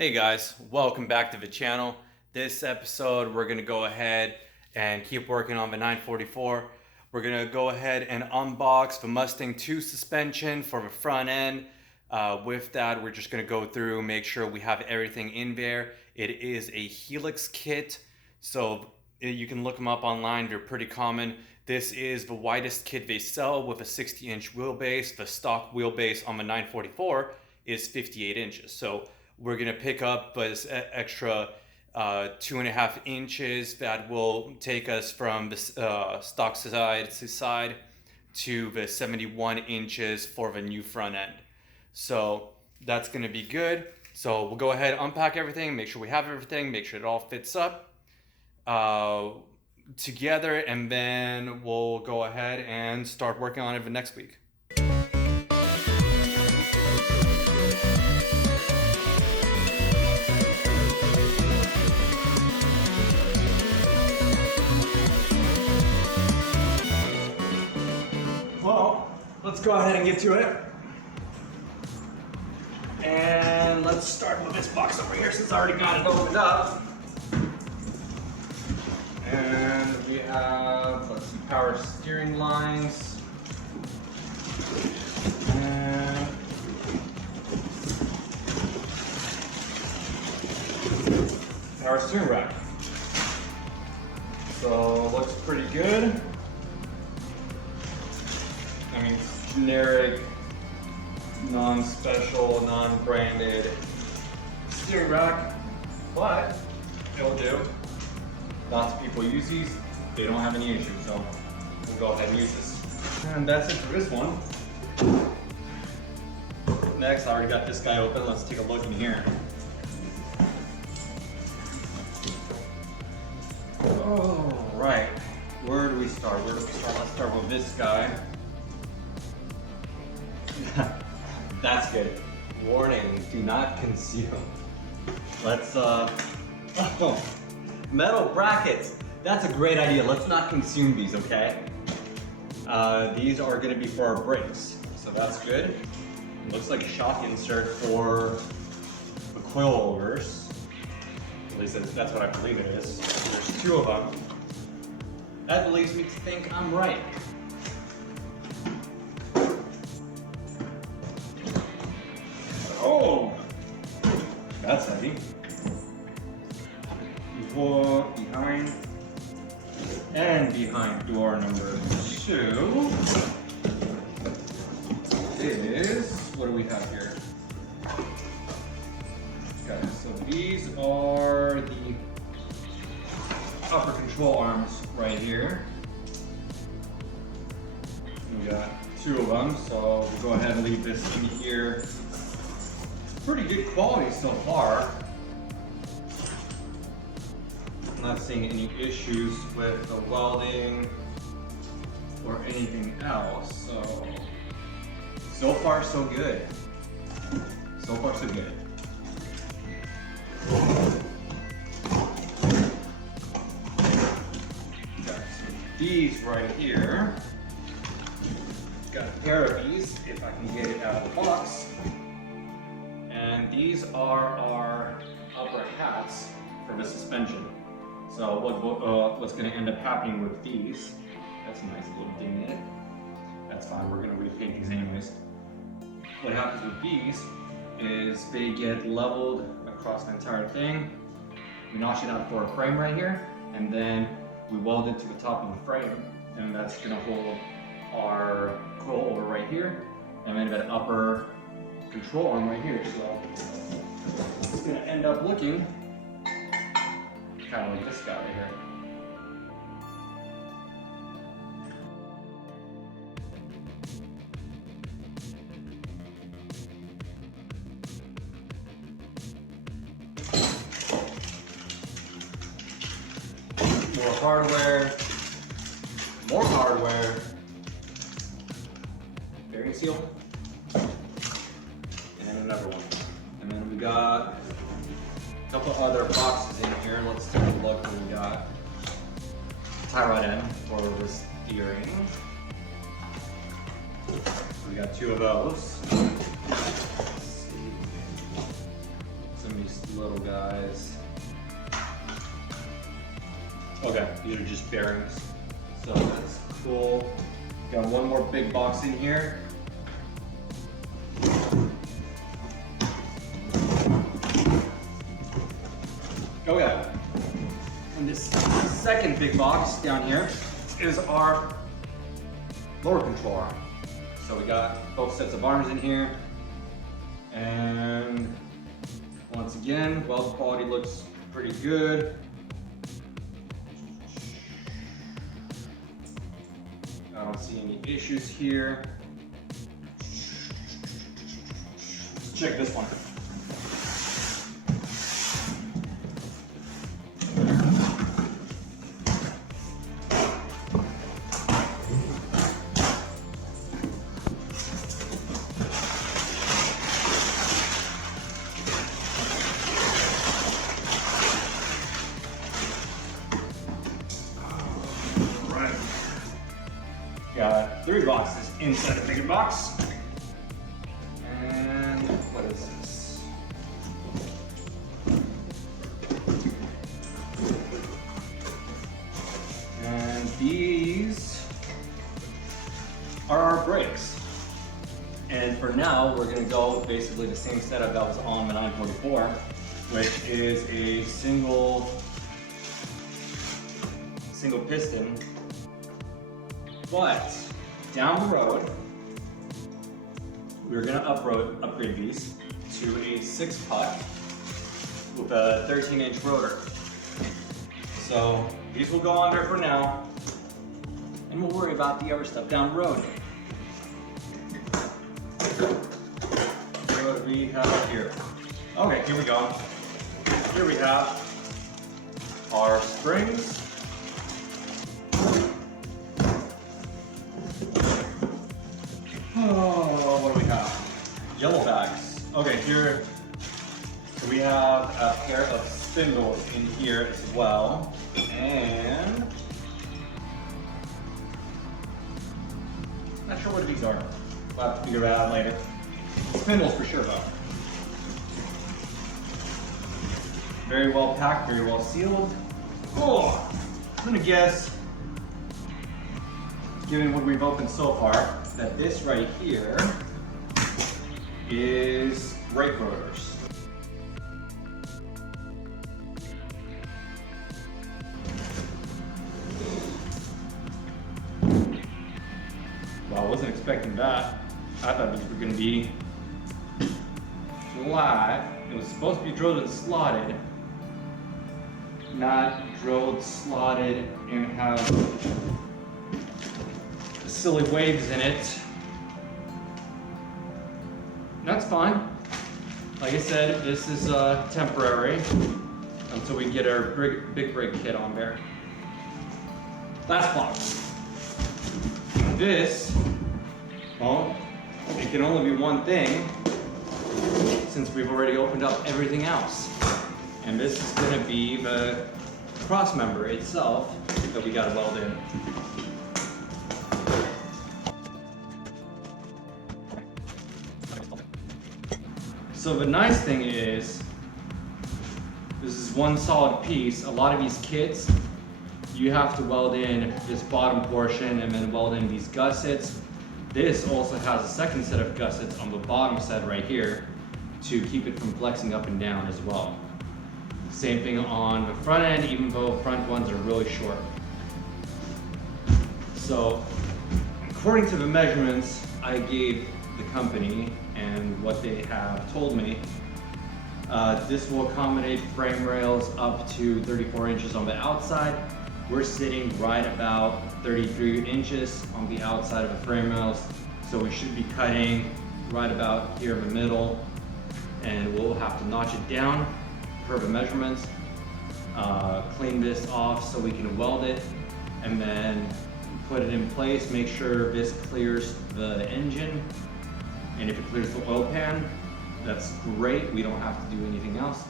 Hey guys, welcome back to the channel. This episode we're going to go ahead and keep working on the 944. We're going to go ahead and unbox the Mustang II suspension for the front end. With that, we're just going to go through, make sure we have everything in there. It is a Helix kit, so you can look them up online. They're pretty common. This is the widest kit they sell with a 60-inch wheelbase. The stock wheelbase on the 944 is 58 inches. So we're gonna pick up this extra 2.5 inches that will take us from the stock side to side to the 71 inches for the new front end. So that's gonna be good. So we'll go ahead, unpack everything, make sure we have everything, make sure it all fits up together, and then we'll go ahead and start working on it the next week. Well, let's go ahead and get to it. And let's start with this box over here since I already got it opened up. And we have, let's see, power steering lines. And power steering rack. So looks pretty good. I mean, generic, non-special, non-branded steering rack, but it'll do. Lots of people use these, they don't have any issues, so we'll go ahead and use this. And that's it for this one. Next, I already got this guy open, let's take a look in here. Oh, right. Where do we start? Let's start with this guy. That's good. Warning, do not consume. Let's, oh, metal brackets. That's a great idea. Let's not consume these, okay? These are gonna be for our brakes, so that's good. It looks like a shock insert for the coilovers. At least that's what I believe it is. There's two of them. That leads me to think I'm right. Oh, that's heavy. Before, behind, and behind door number 2 is, what do we have here? Okay, so these are the upper control arms right here. We got 2 of them, so we'll go ahead and leave this in here. Pretty good quality so far. I'm not seeing any issues with the welding or anything else, so far so good. So far so good. Got some these right here. Got a pair of these if I can get it out of the box. And these are our upper hats for the suspension. So what's going to end up happening with these, that's a nice little ding in it. That's fine, we're going to repaint these anyways. What happens with these is they get leveled across the entire thing. We notch it out for a frame right here, and then we weld it to the top of the frame. And that's going to hold our coilover right here, and then that upper control arm right here. So it's going to end up looking kind of like this guy right here. More hardware, more hardware, bearing seal, and another one. And then we got a couple other boxes in here. Let's take a look what we got. Tie rod end for the steering. We got 2 of those. Some of these Okay, these are just bearings. So that's cool. Got one more big box in here. Okay. And this second big box down here is our lower control arm. So we got both sets of arms in here. And once again, weld quality looks pretty good. I don't see any issues here. Let's check this one. Got 3 boxes inside the bigger box. And what is this? And these are our brakes. And for now, we're gonna go with basically the same setup that was on the 944, which is a single piston. But down the road, we're gonna upgrade these to a 6-putt with a 13-inch rotor. So these will go on there for now, and we'll worry about the other stuff down the road. What do we have here? Okay, here we go. Here we have our springs. Oh, what do we have? Yellow bags. Okay, here we have a pair of spindles in here as well. And not sure what these are. We'll have to figure that out later. Spindles for sure though. Very well packed, very well sealed. Oh, I'm gonna guess, given what we've opened so far, that this right here is brake rotors. Well, I wasn't expecting that. I thought these were going to be flat. It was supposed to be drilled and slotted, not drilled, slotted, and have silly waves in it. That's fine. Like I said, this is temporary until we get our big brake kit on there. Last box. This, well, it can only be one thing since we've already opened up everything else. And this is going to be the cross member itself that we got to weld in. So the nice thing is, this is one solid piece. A lot of these kits, you have to weld in this bottom portion and then weld in these gussets. This also has a second set of gussets on the bottom set right here to keep it from flexing up and down as well. Same thing on the front end, even though front ones are really short. So, according to the measurements I gave the company and what they have told me, this will accommodate frame rails up to 34 inches on the outside. We're sitting right about 33 inches on the outside of the frame rails, so we should be cutting right about here in the middle, and we'll have to notch it down per the measurements, clean this off so we can weld it, and then put it in place, make sure this clears the engine, and if it clears the oil pan, that's great, we don't have to do anything else.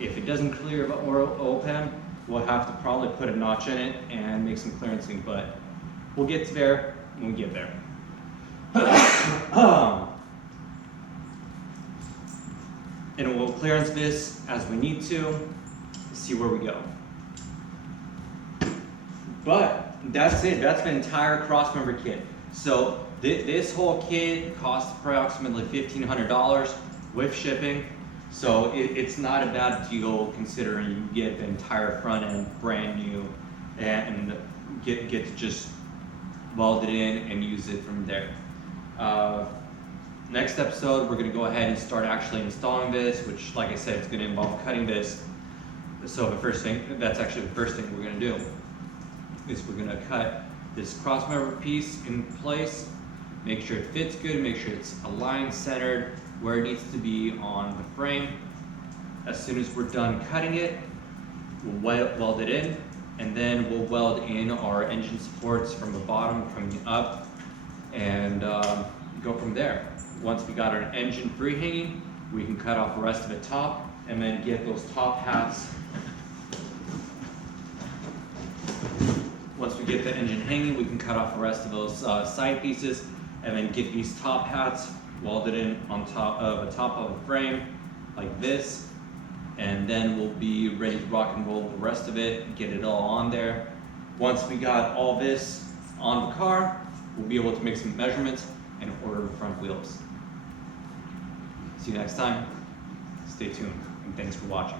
If it doesn't clear the oil pan, we'll have to probably put a notch in it and make some clearancing, but we'll get to there when we get there. And we'll clearance this as we need to see where we go. But that's it. That's the entire crossmember kit. So this whole kit costs approximately $1,500 with shipping. So it's not a bad deal considering you get the entire front end brand new and get to just weld it in and use it from there. Next episode, we're going to go ahead and start actually installing this, which, like I said, it's going to involve cutting this. So that's actually the first thing we're going to do is we're going to cut this crossmember piece in place, make sure it fits good, make sure it's aligned, centered, where it needs to be on the frame. As soon as we're done cutting it, we'll weld it in, and then we'll weld in our engine supports from the bottom coming up, and go from there. Once we got our engine free hanging, we can cut off the rest of the top and then get those top hats. Once we get the engine hanging, we can cut off the rest of those side pieces and then get these top hats welded in on top of the frame like this, and then we'll be ready to rock and roll the rest of it, get it all on there. Once we got all this on the car, we'll be able to make some measurements and order the front wheels. See you next time. Stay tuned, and thanks for watching.